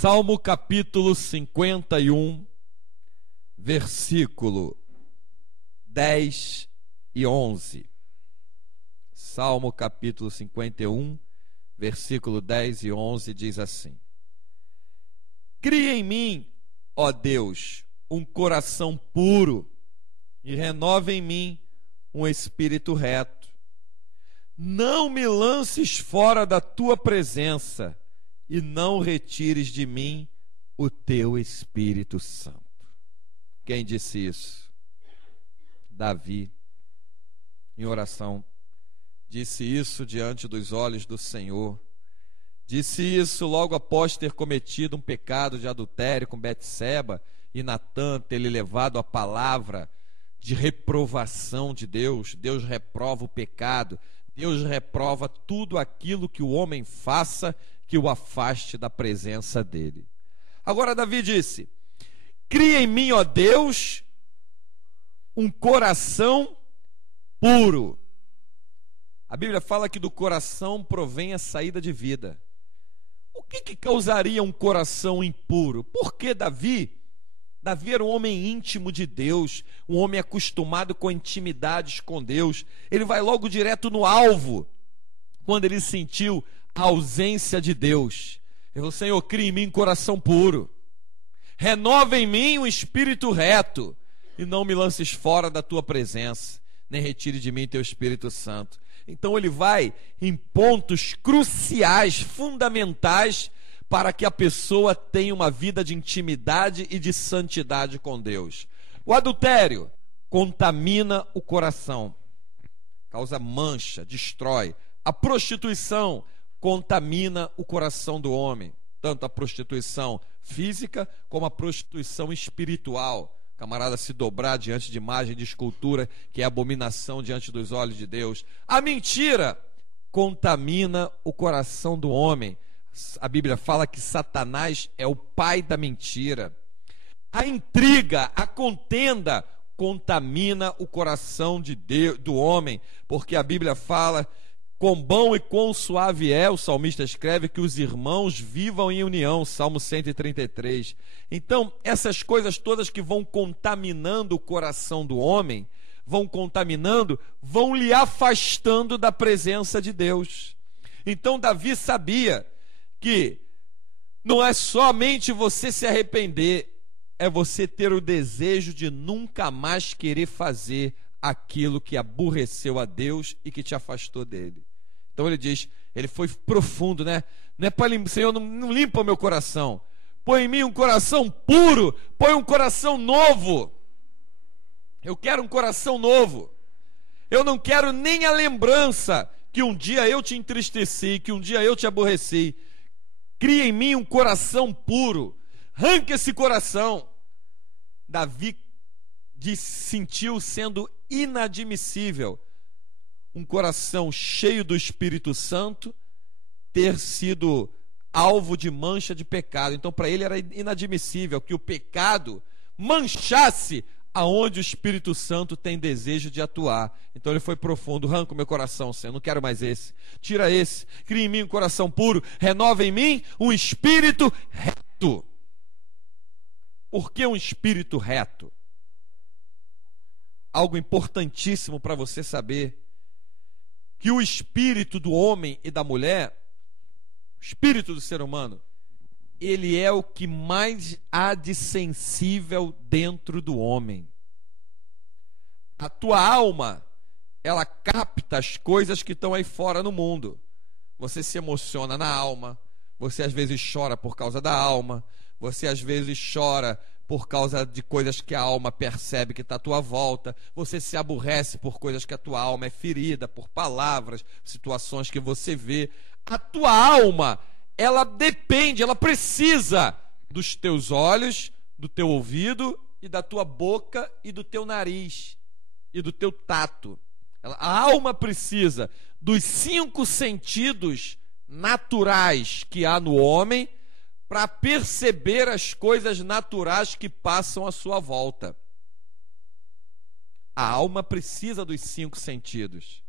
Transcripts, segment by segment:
Salmo capítulo 51, versículo 10 e 11. Salmo capítulo 51, versículo 10 e 11 diz assim: Cria em mim, ó Deus, um coração puro e renova em mim um espírito reto. Não me lances fora da tua presença e não retires de mim o teu Espírito Santo. Quem disse isso? Davi, em oração, disse isso diante dos olhos do Senhor. Disse isso logo após ter cometido um pecado de adultério com Betseba e Natã ter lhe levado a palavra de reprovação de Deus. Deus reprova o pecado, Deus reprova tudo aquilo que o homem faça que o afaste da presença dele. Agora Davi disse: Cria em mim, ó Deus, um coração puro. A Bíblia fala que do coração provém a saída de vida. O que causaria um coração impuro? Por que Davi era um homem íntimo de Deus, um homem acostumado com intimidades com Deus. Ele vai logo direto no alvo, quando ele sentiu a ausência de Deus. Ele falou: Senhor, cria em mim um coração puro, renova em mim um espírito reto, e não me lances fora da tua presença, nem retire de mim teu Espírito Santo. Então ele vai em pontos cruciais, fundamentais, para que a pessoa tenha uma vida de intimidade e de santidade com Deus. O adultério contamina o coração, causa mancha, destrói. A prostituição contamina o coração do homem, tanto a prostituição física como a prostituição espiritual. O camarada se dobrar diante de imagem de escultura, que é abominação diante dos olhos de Deus. A mentira contamina o coração do homem. A Bíblia fala que Satanás é o pai da mentira. A intriga, a contenda contamina o coração de Deus, do homem, porque a Bíblia fala: quão bom e quão suave é, o salmista escreve, que os irmãos vivam em união, Salmo 133. Então, essas coisas todas que vão contaminando o coração do homem, vão lhe afastando da presença de Deus. Então Davi sabia que não é somente você se arrepender, é você ter o desejo de nunca mais querer fazer aquilo que aborreceu a Deus e que te afastou dele. Então ele diz, ele foi profundo, né? Não é para Senhor, não limpa o meu coração, põe em mim um coração puro, põe um coração novo. Eu quero um coração novo. Eu não quero nem a lembrança que um dia eu te entristeci, que um dia eu te aborreci. Cria em mim um coração puro, arranca esse coração. Davi sentiu sendo inadmissível um coração cheio do Espírito Santo ter sido alvo de mancha de pecado. Então para ele era inadmissível que o pecado manchasse aonde o Espírito Santo tem desejo de atuar. Então ele foi profundo: arranca o meu coração, Senhor, não quero mais esse, tira esse, cria em mim um coração puro, renova em mim um espírito reto. Por que um espírito reto? Algo importantíssimo para você saber, que o espírito do homem e da mulher, o espírito do ser humano, ele é o que mais há de sensível dentro do homem. A tua alma, ela capta as coisas que estão aí fora no mundo. Você se emociona na alma, você às vezes chora por causa da alma, você às vezes chora por causa de coisas que a alma percebe que está à tua volta, você se aborrece por coisas que a tua alma é ferida, por palavras, situações que você vê. A tua alma, ela depende, ela precisa dos teus olhos, do teu ouvido e da tua boca e do teu nariz e do teu tato. A alma precisa dos 5 sentidos naturais que há no homem para perceber as coisas naturais que passam à sua volta. A alma precisa dos 5 sentidos.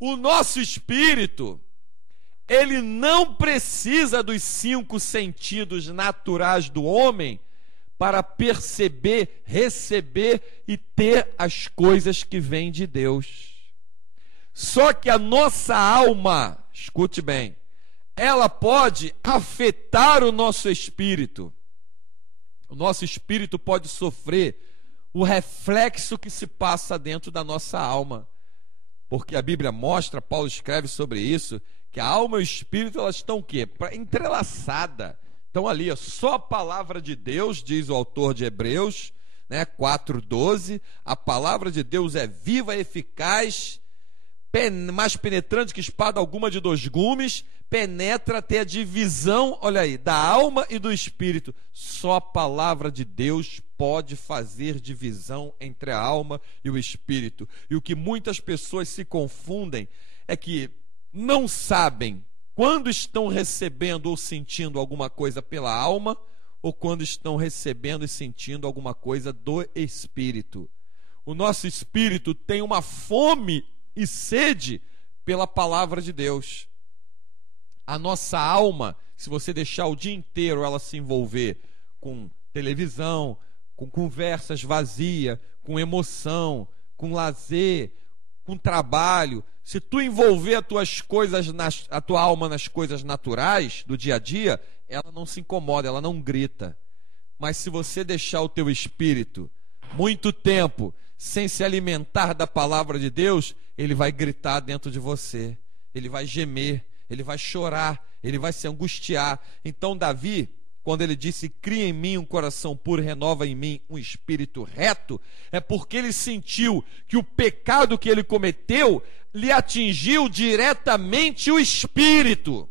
O nosso espírito ele não precisa dos 5 sentidos naturais do homem para perceber, receber e ter as coisas que vêm de Deus. Só que a nossa alma, escute bem, ela pode afetar o nosso espírito. O nosso espírito pode sofrer o reflexo que se passa dentro da nossa alma. Porque a Bíblia mostra, Paulo escreve sobre isso, que a alma e o espírito, elas estão o quê? Entrelaçadas. Estão ali, só a palavra de Deus, diz o autor de Hebreus, 4:12, a palavra de Deus é viva, eficaz, mais penetrante que espada alguma de 2 gumes, penetra até a divisão, olha aí, da alma e do espírito. Só a palavra de Deus pode fazer divisão entre a alma e o espírito. E o que muitas pessoas se confundem é que não sabem quando estão recebendo ou sentindo alguma coisa pela alma ou quando estão recebendo e sentindo alguma coisa do espírito. O nosso espírito tem uma fome e sede pela palavra de Deus. A nossa alma, se você deixar o dia inteiro ela se envolver com televisão, com conversas vazias, com emoção, com lazer, com trabalho, se tu envolver a tua alma nas coisas naturais do dia a dia, ela não se incomoda, ela não grita. Mas se você deixar o teu espírito muito tempo sem se alimentar da palavra de Deus, ele vai gritar dentro de você, ele vai gemer, ele vai chorar, ele vai se angustiar. Então Davi, quando ele disse, cria em mim um coração puro, renova em mim um espírito reto, é porque ele sentiu que o pecado que ele cometeu lhe atingiu diretamente o espírito.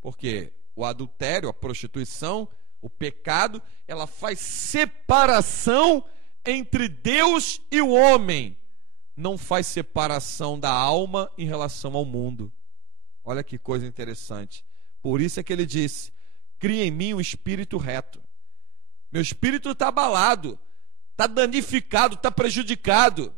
Porque o adultério, a prostituição, o pecado, ela faz separação entre Deus e o homem. Não faz separação da alma em relação ao mundo. Olha que coisa interessante. Por isso é que ele disse, cria em mim um espírito reto. Meu espírito está abalado, está danificado, está prejudicado.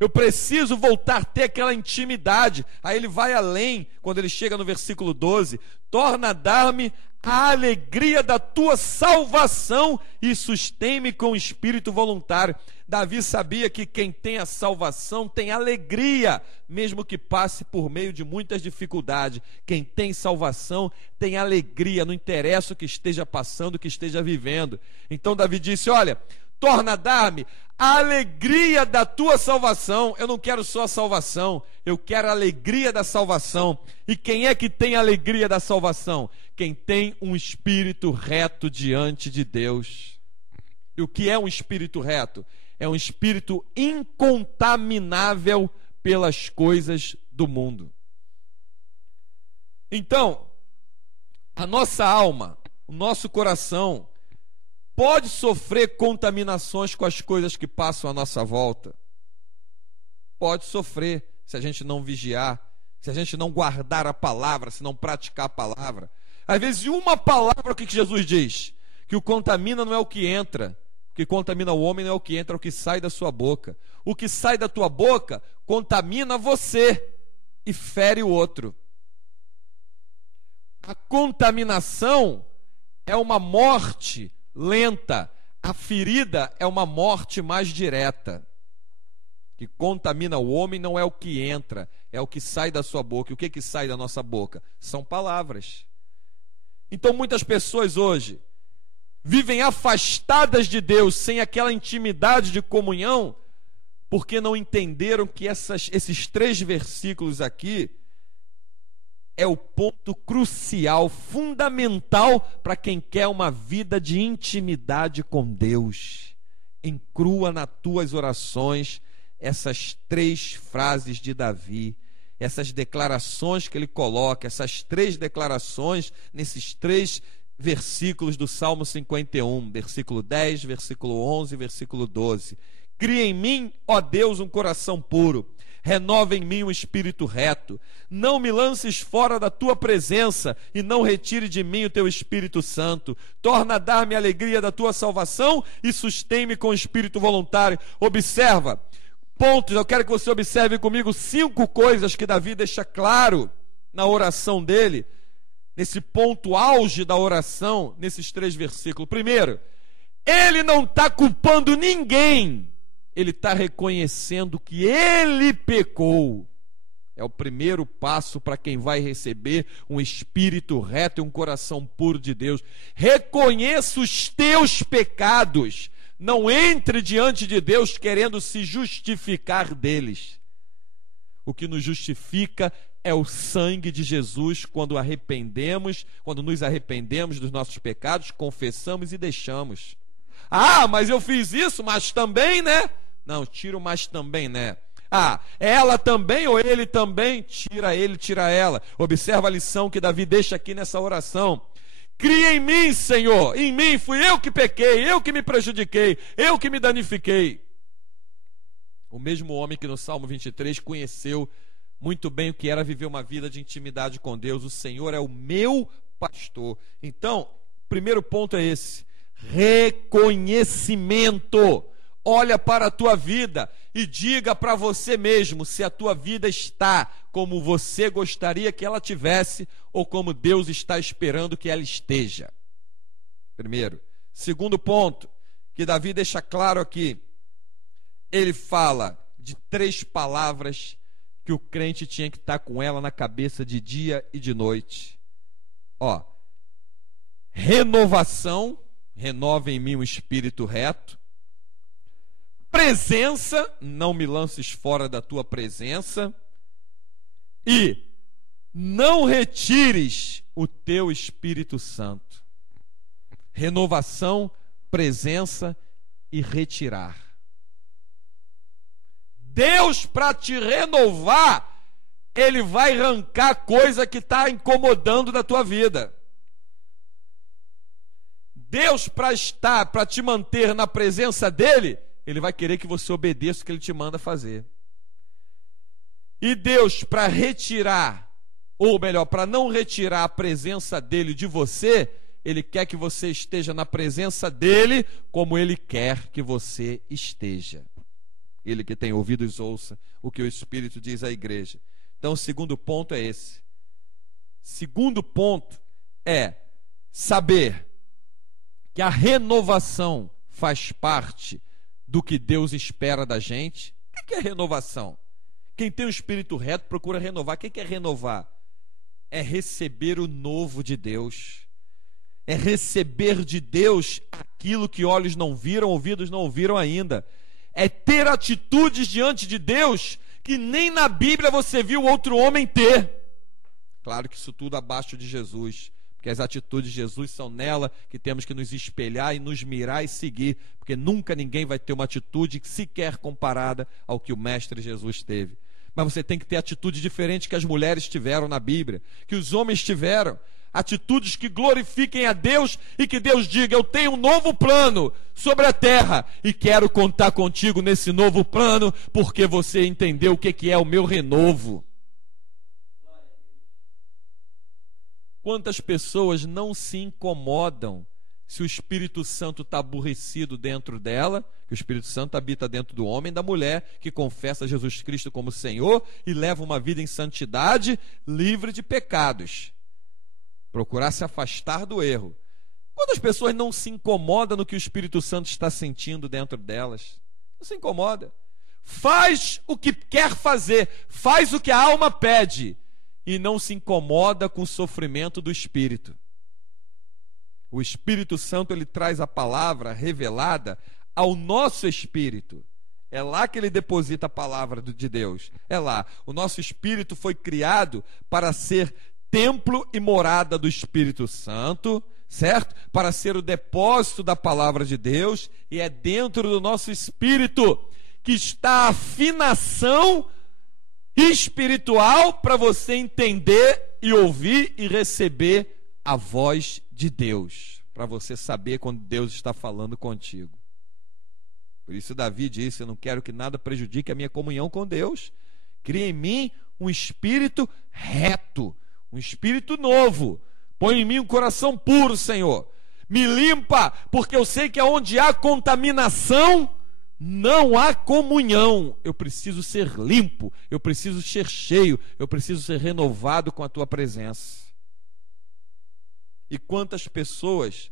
Eu preciso voltar a ter aquela intimidade. Aí ele vai além, quando ele chega no versículo 12, torna a dar-me a alegria da tua salvação e sustém-me com o espírito voluntário. Davi sabia que quem tem a salvação tem alegria, mesmo que passe por meio de muitas dificuldades. Quem tem salvação tem alegria, não interessa o que esteja passando, o que esteja vivendo. Então Davi disse, olha, torna a dar-me a alegria da tua salvação. Eu não quero só a salvação, eu quero a alegria da salvação. E quem é que tem a alegria da salvação? Quem tem um espírito reto diante de Deus. E o que é um espírito reto? É um espírito incontaminável pelas coisas do mundo. Então, a nossa alma, o nosso coração, pode sofrer contaminações com as coisas que passam à nossa volta. Pode sofrer, se a gente não vigiar, se a gente não guardar a palavra, se não praticar a palavra. Às vezes, uma palavra, o que Jesus diz? Que o contamina não é o que entra. O que contamina o homem não é o que entra, é o que sai da sua boca. O que sai da tua boca contamina você e fere o outro. A contaminação é uma morte lenta, a ferida é uma morte mais direta. O que contamina o homem não é o que entra, é o que sai da sua boca. E o que sai da nossa boca? São palavras. Então muitas pessoas hoje vivem afastadas de Deus, sem aquela intimidade de comunhão, porque não entenderam que esses 3 versículos aqui é o ponto crucial, fundamental para quem quer uma vida de intimidade com Deus. Inclua nas tuas orações essas 3 frases de Davi, essas declarações que ele coloca, essas 3 declarações nesses 3 versículos do Salmo 51, versículo 10, versículo 11, versículo 12. Cria em mim, ó Deus, um coração puro, renova em mim um espírito reto, não me lances fora da tua presença e não retire de mim o teu Espírito Santo, torna a dar-me a alegria da tua salvação e sustém-me com o espírito voluntário. Observa, pontos, eu quero que você observe comigo 5 coisas que Davi deixa claro na oração dele, nesse ponto auge da oração, nesses 3 versículos. Primeiro, ele não está culpando ninguém, ele está reconhecendo que ele pecou. É o primeiro passo para quem vai receber um espírito reto e um coração puro de Deus. Reconheça os teus pecados. Não entre diante de Deus querendo se justificar deles. O que nos justifica é o sangue de Jesus quando nos arrependemos dos nossos pecados, confessamos e deixamos. Ah, mas eu fiz isso, mas também, né? Não, tira o mas também, né? Ah, ela também ou ele também? Tira ele, tira ela. Observa a lição que Davi deixa aqui nessa oração. Cria em mim, Senhor, em mim fui eu que pequei, eu que me prejudiquei, eu que me danifiquei. O mesmo homem que no Salmo 23 conheceu muito bem o que era viver uma vida de intimidade com Deus. O Senhor é o meu pastor. Então, o primeiro ponto é esse: reconhecimento. Olha para a tua vida e diga para você mesmo se a tua vida está como você gostaria que ela tivesse ou como Deus está esperando que ela esteja. Primeiro. Segundo ponto, que Davi deixa claro aqui, ele fala de 3 palavras que o crente tinha que estar com ela na cabeça de dia e de noite. Ó, renovação, renova em mim um espírito reto. Presença, não me lances fora da tua presença. E não retires o teu Espírito Santo. Renovação, presença e retirar. Deus, para te renovar, Ele vai arrancar coisa que está incomodando na tua vida. Deus, para te manter na presença dEle, Ele vai querer que você obedeça o que Ele te manda fazer. E Deus, para retirar, ou melhor, para não retirar a presença dEle de você, Ele quer que você esteja na presença dEle como Ele quer que você esteja. Ele que tem ouvidos, ouça o que o Espírito diz à igreja. Então, o segundo ponto é esse. Segundo ponto é saber que a renovação faz parte do que Deus espera da gente. O que é renovação? Quem tem o espírito reto procura renovar. O que é renovar? É receber o novo de Deus. É receber de Deus aquilo que olhos não viram, ouvidos não ouviram ainda. É ter atitudes diante de Deus que nem na Bíblia você viu outro homem ter. Claro que isso tudo abaixo de Jesus, porque as atitudes de Jesus são nela que temos que nos espelhar e nos mirar e seguir, porque nunca ninguém vai ter uma atitude sequer comparada ao que o Mestre Jesus teve. Mas você tem que ter atitude diferente que as mulheres tiveram na Bíblia, que os homens tiveram. Atitudes que glorifiquem a Deus e que Deus diga: eu tenho um novo plano sobre a terra e quero contar contigo nesse novo plano, porque você entendeu o que é o meu renovo. Quantas pessoas não se incomodam se o Espírito Santo está aborrecido dentro dela, que o Espírito Santo habita dentro do homem e da mulher, que confessa Jesus Cristo como Senhor e leva uma vida em santidade, livre de pecados. Procurar se afastar do erro. Quantas pessoas não se incomodam no que o Espírito Santo está sentindo dentro delas? Não se incomoda. Faz o que quer fazer, faz o que a alma pede e não se incomoda com o sofrimento do Espírito. O Espírito Santo, ele traz a palavra revelada ao nosso espírito. É lá que ele deposita a palavra de Deus. É lá. O nosso espírito foi criado para ser templo e morada do Espírito Santo, certo? Para ser o depósito da palavra de Deus, e é dentro do nosso espírito que está a afinação espiritual para você entender e ouvir e receber a voz de Deus, para você saber quando Deus está falando contigo. Por isso Davi disse: eu não quero que nada prejudique a minha comunhão com Deus. Cria em mim um espírito reto, um espírito novo. Põe em mim um coração puro, Senhor. Me limpa, porque eu sei que onde há contaminação, não há comunhão. Eu preciso ser limpo, eu preciso ser cheio, eu preciso ser renovado com a tua presença. E quantas pessoas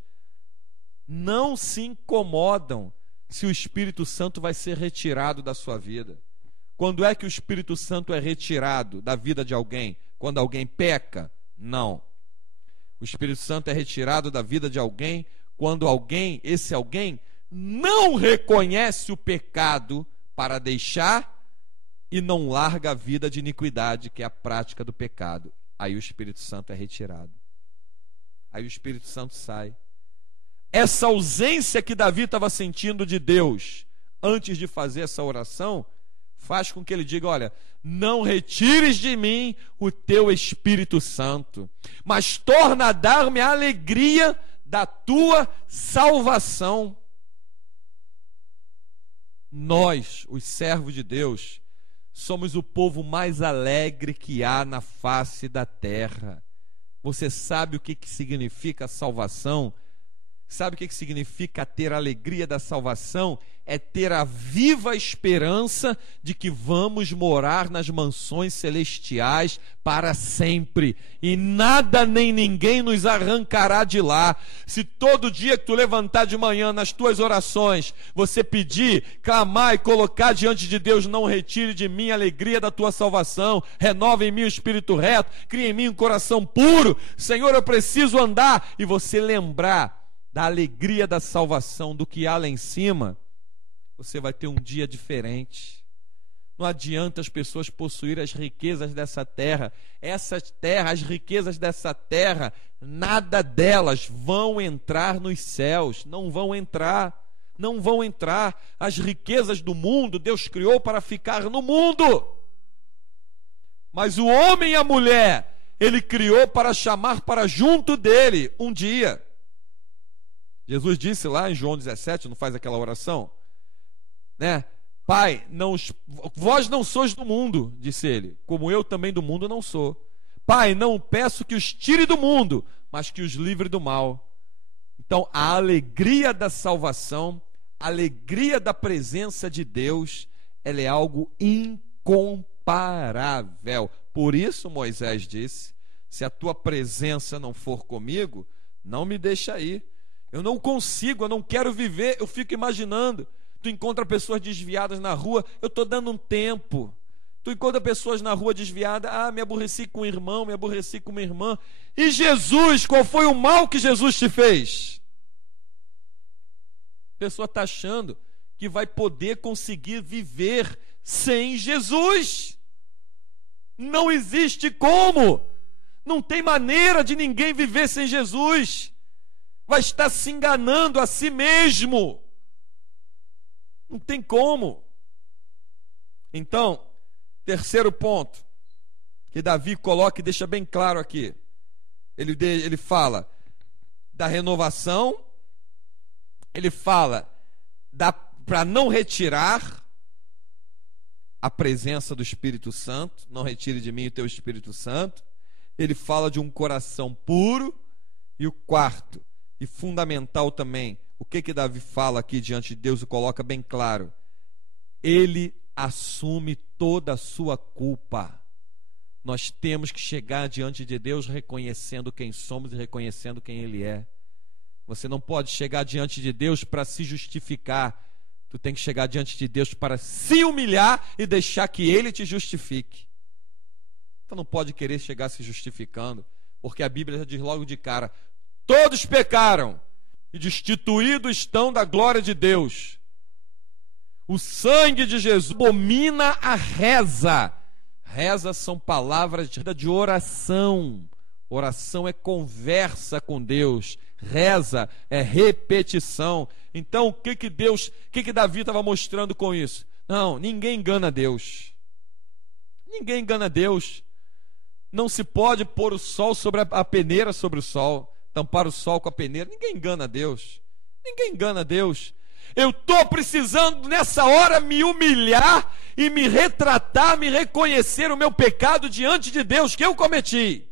não se incomodam se o Espírito Santo vai ser retirado da sua vida? Quando é que o Espírito Santo é retirado da vida de alguém? Quando alguém peca? Não. O Espírito Santo é retirado da vida de alguém quando esse alguém não reconhece o pecado para deixar e não larga a vida de iniquidade, que é a prática do pecado. Aí o Espírito Santo é retirado. Aí o Espírito Santo sai. Essa ausência que Davi estava sentindo de Deus antes de fazer essa oração faz com que ele diga: olha, não retires de mim o teu Espírito Santo, mas torna a dar-me a alegria da tua salvação. Nós, os servos de Deus, somos o povo mais alegre que há na face da terra. Você sabe o que significa salvação? Sabe o que significa ter a alegria da salvação? É ter a viva esperança de que vamos morar nas mansões celestiais para sempre. E nada nem ninguém nos arrancará de lá. Se todo dia que tu levantar de manhã nas tuas orações, você pedir, clamar e colocar diante de Deus: não retire de mim a alegria da tua salvação, renova em mim o espírito reto, cria em mim um coração puro. Senhor, eu preciso andar. E você lembrar da alegria da salvação, do que há lá em cima, você vai ter um dia diferente. Não adianta as pessoas possuírem as riquezas dessa terra. Essa terra, as riquezas dessa terra, nada delas vão entrar nos céus. Não vão entrar. Não vão entrar. As riquezas do mundo, Deus criou para ficar no mundo. Mas o homem e a mulher, Ele criou para chamar para junto dele um dia. Jesus disse lá em João 17, não faz aquela oração, né? Pai, vós não sois do mundo, disse ele, como eu também do mundo não sou. Pai, não peço que os tire do mundo, mas que os livre do mal. Então, a alegria da salvação, a alegria da presença de Deus, ela é algo incomparável. Por isso Moisés disse: se a tua presença não for comigo, não me deixa ir. Eu não consigo, eu não quero viver. Eu fico imaginando, tu encontra pessoas desviadas na rua, eu estou dando um tempo. Tu encontra pessoas na rua desviadas, me aborreci com o irmão, me aborreci com uma irmã. E Jesus, qual foi o mal que Jesus te fez? A pessoa está achando que vai poder conseguir viver sem Jesus. Não existe como. Não tem maneira de ninguém viver sem Jesus. Vai estar se enganando a si mesmo. Não tem como. Então, terceiro ponto que Davi coloca e deixa bem claro aqui. Ele fala da renovação, ele fala para não retirar a presença do Espírito Santo, não retire de mim o teu Espírito Santo. Ele fala de um coração puro. E o quarto, e fundamental também, o que Davi fala aqui diante de Deus e coloca bem claro: ele assume toda a sua culpa. Nós temos que chegar diante de Deus reconhecendo quem somos e reconhecendo quem Ele é. Você não pode chegar diante de Deus para se justificar. Tu tem que chegar diante de Deus para se humilhar e deixar que Ele te justifique. Tu não pode querer chegar se justificando, porque a Bíblia já diz logo de cara: todos pecaram e destituídos estão da glória de Deus. O sangue de Jesus abomina a reza. Reza são palavras de oração. Oração é conversa com Deus. Reza é repetição. Então, o que Davi estava mostrando com isso? Não, ninguém engana Deus. Ninguém engana Deus. Não se pode pôr o sol sobre a peneira sobre o sol, tampar o sol com a peneira. Ninguém engana Deus. Ninguém engana Deus. Eu estou precisando nessa hora me humilhar e me retratar, me reconhecer o meu pecado diante de Deus que eu cometi.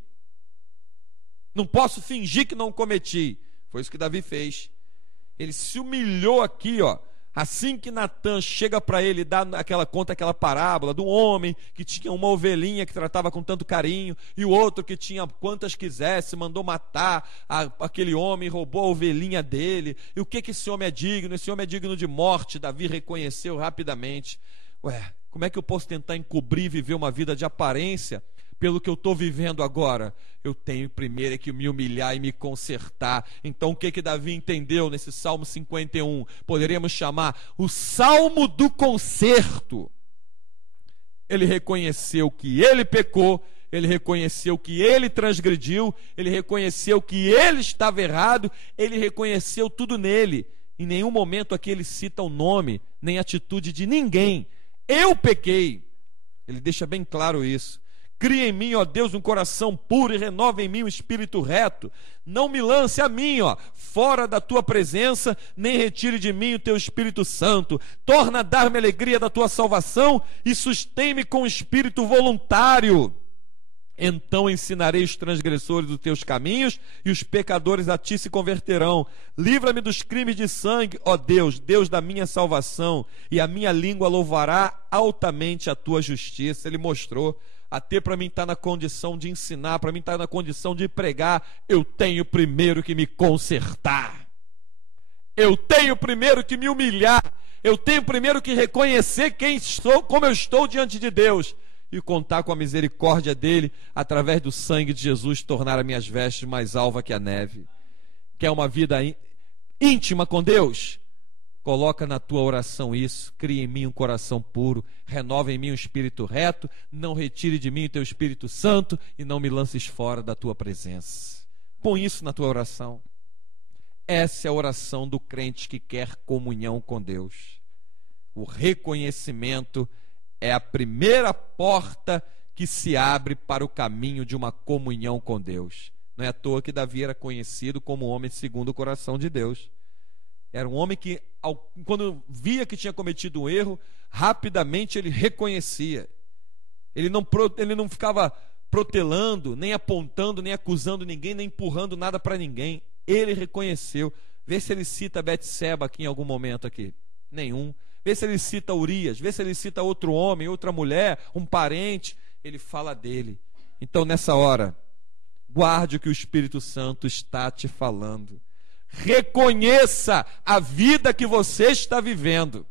Não posso fingir que não cometi. Foi isso que Davi fez. Ele se humilhou aqui, Assim que Natã chega para ele, conta aquela parábola do homem que tinha uma ovelhinha que tratava com tanto carinho, e o outro que tinha quantas quisesse, mandou matar aquele homem, roubou a ovelhinha dele. E o que esse homem é digno? Esse homem é digno de morte. Davi reconheceu rapidamente: como é que eu posso tentar encobrir e viver uma vida de aparência pelo que eu estou vivendo agora? Eu tenho primeiro que me humilhar e me consertar. Então o que Davi entendeu nesse Salmo 51? Poderíamos chamar o Salmo do conserto. Ele reconheceu que ele pecou, ele reconheceu que ele transgrediu, ele reconheceu que ele estava errado, ele reconheceu tudo nele. Em nenhum momento aqui ele cita o nome, nem a atitude de ninguém. Eu pequei. Ele deixa bem claro isso. Cria em mim, ó Deus, um coração puro e renova em mim um espírito reto. Não me lance a mim, fora da tua presença, nem retire de mim o teu Espírito Santo. Torna a dar-me a alegria da tua salvação e sustém-me com espírito voluntário. Então ensinarei os transgressores os teus caminhos e os pecadores a ti se converterão. Livra-me dos crimes de sangue, ó Deus, Deus da minha salvação, e a minha língua louvará altamente a tua justiça. Ele mostrou: até para mim estar na condição de ensinar, para mim estar na condição de pregar, eu tenho primeiro que me consertar. Eu tenho primeiro que me humilhar. Eu tenho primeiro que reconhecer quem sou, como eu estou diante de Deus, e contar com a misericórdia dele, através do sangue de Jesus, tornar as minhas vestes mais alva que a neve. Quer uma vida íntima com Deus? Coloca na tua oração isso. Cria em mim um coração puro, renova em mim um espírito reto, não retire de mim o teu Espírito Santo e não me lances fora da tua presença. Põe isso na tua oração. Essa é a oração do crente que quer comunhão com Deus. O reconhecimento é a primeira porta que se abre para o caminho de uma comunhão com Deus. Não é à toa que Davi era conhecido como homem segundo o coração de Deus. Era um homem que, quando via que tinha cometido um erro, rapidamente ele reconhecia. Ele não ficava protelando, nem apontando, nem acusando ninguém, nem empurrando nada para ninguém. Ele reconheceu. Vê se ele cita Betseba aqui em algum momento aqui. Nenhum. Vê se ele cita Urias, vê se ele cita outro homem, outra mulher, um parente. Ele fala dele. Então, nessa hora, guarde o que o Espírito Santo está te falando. Reconheça a vida que você está vivendo.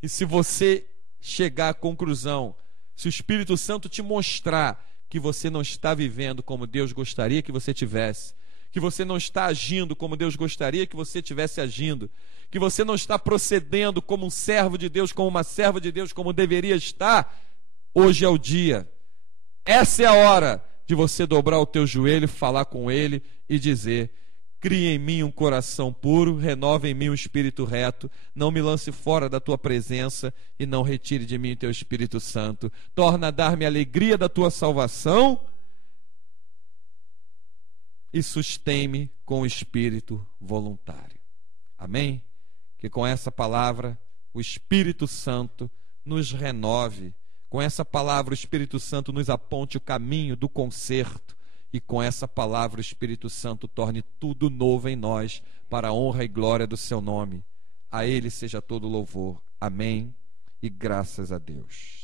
E se você chegar à conclusão, se o Espírito Santo te mostrar que você não está vivendo como Deus gostaria que você tivesse, que você não está agindo como Deus gostaria que você estivesse agindo, que você não está procedendo como um servo de Deus, como uma serva de Deus, como deveria estar, hoje é o dia. Essa é a hora de você dobrar o teu joelho, falar com Ele e dizer: cria em mim um coração puro, renova em mim um espírito reto, não me lance fora da tua presença e não retire de mim o teu Espírito Santo. Torna a dar-me a alegria da tua salvação e sustém-me com o espírito voluntário. Amém? Que com essa palavra o Espírito Santo nos renove. Com essa palavra o Espírito Santo nos aponte o caminho do conserto. E com essa palavra o Espírito Santo torne tudo novo em nós, para a honra e glória do seu nome. A Ele seja todo louvor. Amém. E graças a Deus.